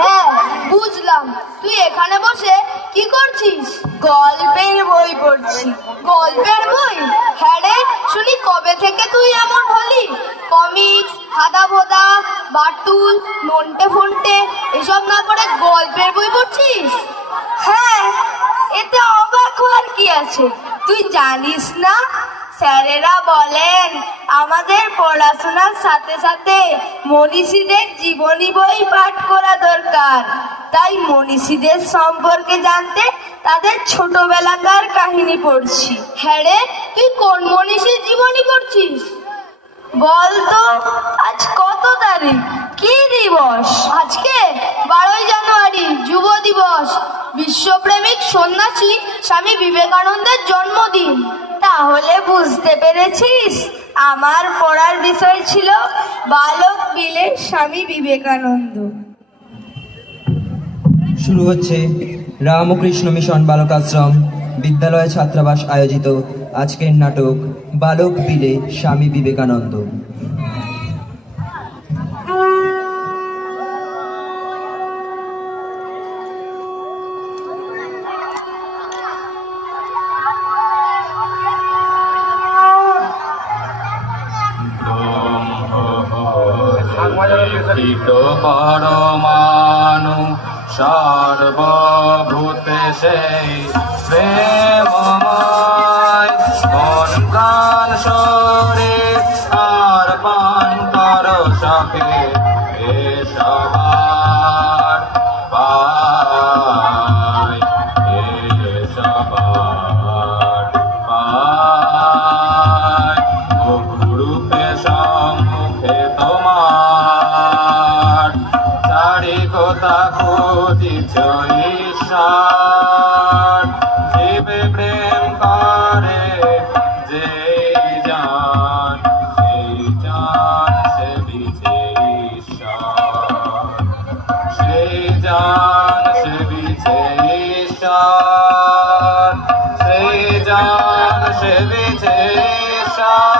হ্যাঁ বুঝলাম, তুই এখানে বসে কি করছিস? গল্পের বই পড়ছি। গল্পের বই? হ্যাঁ রে, শুনি কবে থেকে তুই এমন হলি? কমিক্স, হাদা ভোদা, বাটুল, নন্টে ফন্টে এসব না পড়ে গল্পের বই পড়ছিস? হ্যাঁ, এতে অবাক হওয়ার কি আছে? তুই জানিস না, স্যারেরা বলেন আমাদের পড়াশোনার সাথে সাথে মনীষীদের জীবনী বই পাঠ করা দরকার। তাই মনীষীদের সম্পর্কে জানতে তাদের ছোটবেলাকার কাহিনী পড়ছি। হ্যাঁ রে, তুই কোন মনীষীর জীবনী পড়ছিস? বলতো, আজ কত তারিখ? কি দিবস? আজকে 12ই জানুয়ারি, যুব দিবস। বিশ্বপ্রেমিক সন্ন্যাসী স্বামী বিবেকানন্দের জন্মদিন। তাহলে বুঝতে পেরেছিস, আমার পড়ার বিষয় ছিল বালক বিলের স্বামী বিবেকানন্দ। শুরু হচ্ছে রামকৃষ্ণ মিশন বালকাশ্রম বিদ্যালয় ছাত্রাবাস আয়োজিত আজকের নাটক বালক বিলে স্বামী বিবেকানন্দ। পরমাণু সর্বভূতে সেই প্রেমময়, মন প্রাণ শরীর আর পান কর সখে এ সবার পায়, এ সবার পায়। বহুরূপে সম্মুখে তোমার চারিকতা খুঁজিছ ঈশ্বর, জীবে প্রেম করে যেই জান, সেই জান সে বিছে ঈশ্বর, সেই জান সে বিছে ঈশ্বর, সেই জান সে বিছে ঈশ্বর।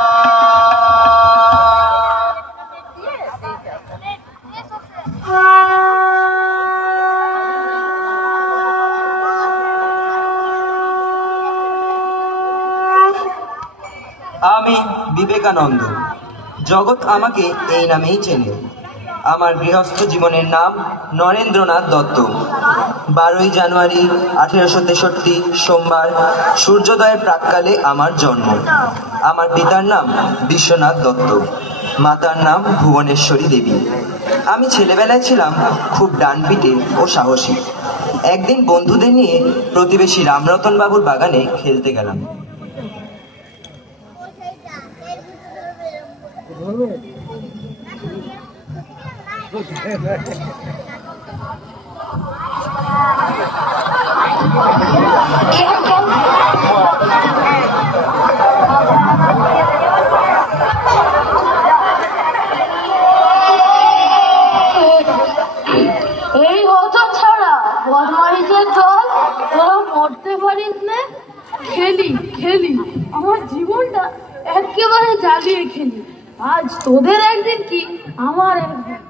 আমি বিবেকানন্দ, জগৎ আমাকে এই নামেই চেনে। আমার গৃহস্থ জীবনের নাম নরেন্দ্রনাথ দত্ত। 12ই জানুয়ারি 1863 সোমবার সূর্যোদয়ের প্রাক্কালে আমার জন্ম। আমার পিতার নাম বিশ্বনাথ দত্ত, মাতার নাম ভুবনেশ্বরী দেবী। আমি ছেলেবেলায় ছিলাম খুব ডানপিটে ও সাহসী। একদিন বন্ধুদের নিয়ে প্রতিবেশী রামরতন বাবুর বাগানে খেলতে গেলাম। এই হতো ছাড়া বদমাইশের দল, তোরা মরতে পারিস না। খেলি খেলি, আমার জীবনটা একেবারে জ্বালিয়ে খেলি। আজ তোদের একদিন কি আমার একদিন।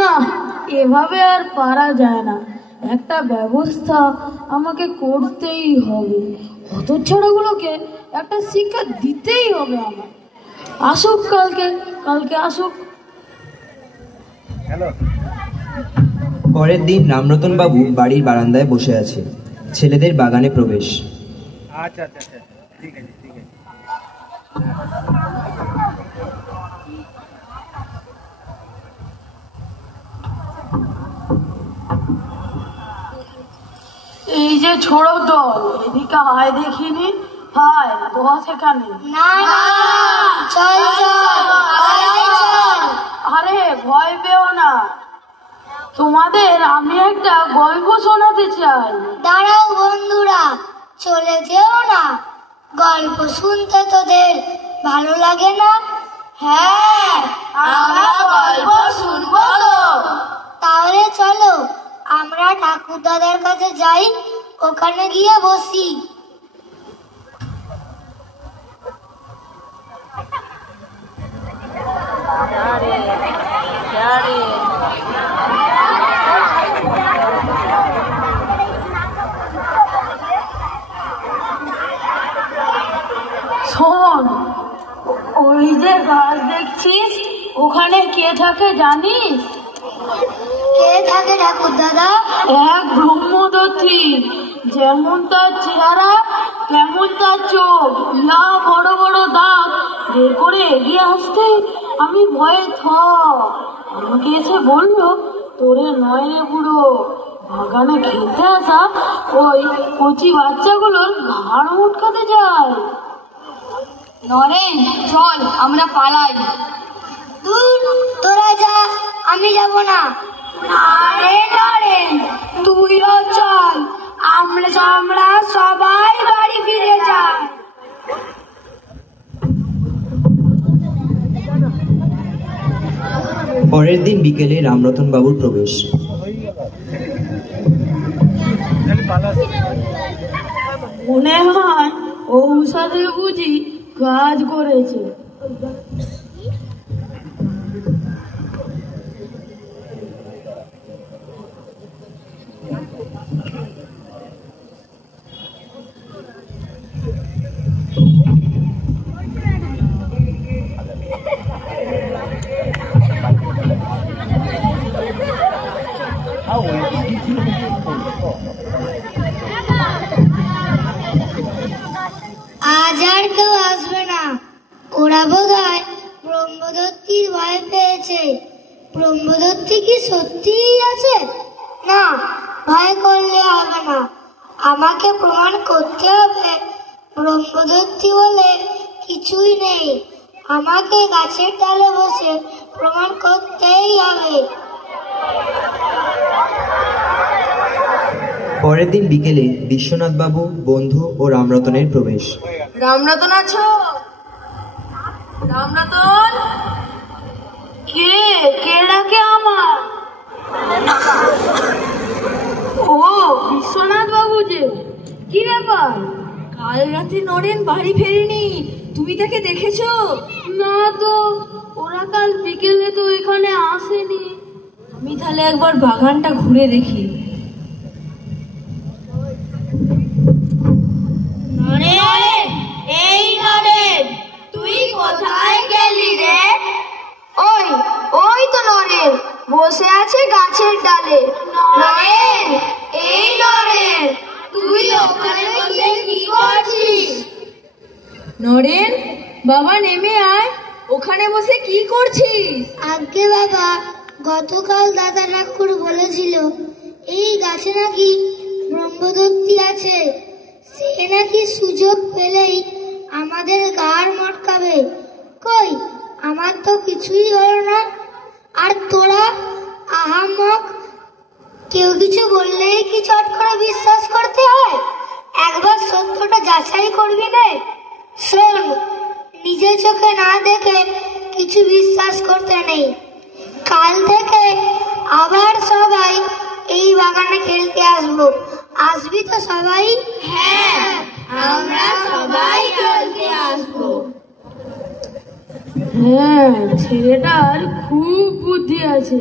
না, এভাবে আর পারা যায় না। একটা ব্যবস্থা আমাকে করতেই হবে। হতচ্ছাড়াগুলোকে একটা শিক্ষা দিতেই হবে আমার। আসুক কালকে আসুক। পরের দিন রামরতন বাবু বাড়ির বারান্দায় বসে আছে। ছেলেদের বাগানে প্রবেশ। আচ্ছা আচ্ছা আচ্ছা, ঠিক আছে ঠিক আছে। এই যে ছোড়ো দল, এদিকে আয় দেখিনি। হায় বস এখানে। আরে ভয় পেও না, তোমাদের আমি একটা গল্প শোনাতে চাই। দাঁড়াও বন্ধুরা, চলে যেও না। গল্প শুনতে তোদের ভালো লাগে না? হ্যাঁ, আমরা গল্প শুনবো তো। তাহলে চলো আমরা ঠাকুর দাদার কাছে যাই, ওখানে গিয়ে বসি। শোন, ওই যে গাছ দেখছিস ওখানে কে থাকে জানিস? কে থাকে ঠাকুর দাদা? এক ব্রহ্মদত্তী। যেমন তার চেহারা তেমন তার চোখ, লা বড় বড় দাঁত, বের করে এগিয়ে আসতে আমি ভয়ে আমাকে এসে বললো, তোরে নয় রে বুড়ো, বাগানে খেলতে আসা ওই কচি বাচ্চাগুলোর ঘাড় মুটকাতে যায়। নরেন, চল আমরা পালাই। দূর, তোরা যা, আমি যাব না। না রে নরেন, তুইও চল, আমরা সবাই বাড়ি ফিরে যাই। পরের দিন বিকেলে রামরতন বাবুর প্রবেশ। মনে হয় ঔষধে বুঝি কাজ করেছে। আজ আর কেউ আসবে না। ওরা বোধহয় ব্রহ্মদত্তীর ভয় পেয়েছে। ব্রহ্মদত্তী কি সত্যিই আছে? না, ভয় করলে হবে না, আমাকে প্রমাণ করতে হবে ব্রহ্মদত্তী বলে কিছুই নেই। আমাকে গাছের ডালে বসে প্রমাণ করতেই হবে। পরের দিন বিকেলে বিশ্বনাথ বাবু, বন্ধু ও রামরতনের প্রবেশ। রামরতন আছো? রামরতন? কে কে ডাকে আমার? ও বিশ্বনাথ বাবু যে, কি ব্যাপার? কাল রাতে নরেন বাড়ি ফেরেনি, তুমি তাকে দেখেছো? না তো, ওরা কাল বিকেলে তো এখানে আসেনি। আমি তাহলে একবার বাগানটা ঘুরে দেখি। নরেন, এই নরেন, তুই কোথায় গেলি রে? ওই ওই তো নরেন বসে আছে গাছের ডালে। নরেন, এই নরেন, তুই ওখানে বসে কি করছিস? নরেন, বাবা নেমে আয়, ওখানে বসে কি করছিস? আজ্ঞে বাবা, গতকাল দাদা ঠাকুর বলেছিল এই গাছে নাকি ব্রহ্মদত্তী আছে। সে নাকি সুযোগ পেলেই আমাদের গাড় মটকাবে। কই, আমার তো কিছুই হলো না। আর তোরা আহাম্মক, কেউ কিছু বললেই কি চট করে বিশ্বাস করতে হয়? একবার সত্যটা যাচাই করবি না? শোন, নিজের চোখে না দেখে কিছু বিশ্বাস করতে নেই। কাল থেকে আবার সবাই এই বাগানে খেলতে আসবো। আসবি তো সবাই? হ্যাঁ, আমরা সবাই খেলতে আসবো। হ্যাঁ, ছেলেটার খুব বুদ্ধি আছে।